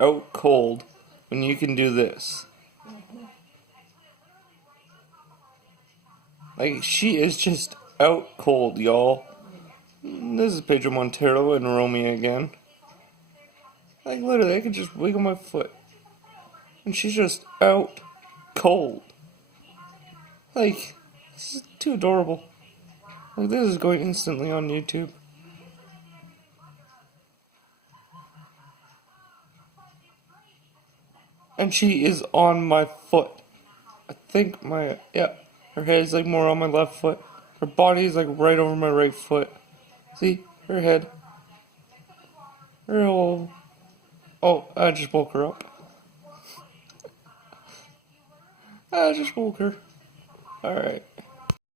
out cold when you can do this. Like, she is just out cold, y'all. This is Pedro Montero and Romy again. Like, literally, I could just wiggle my foot. And she's just out cold. Like, this is too adorable. Like, this is going instantly on YouTube. And she is on my foot. I think her head is like more on my left foot. Her body is like right over my right foot. See, her head. Her whole... Oh, I just woke her up. I just woke her. Alright.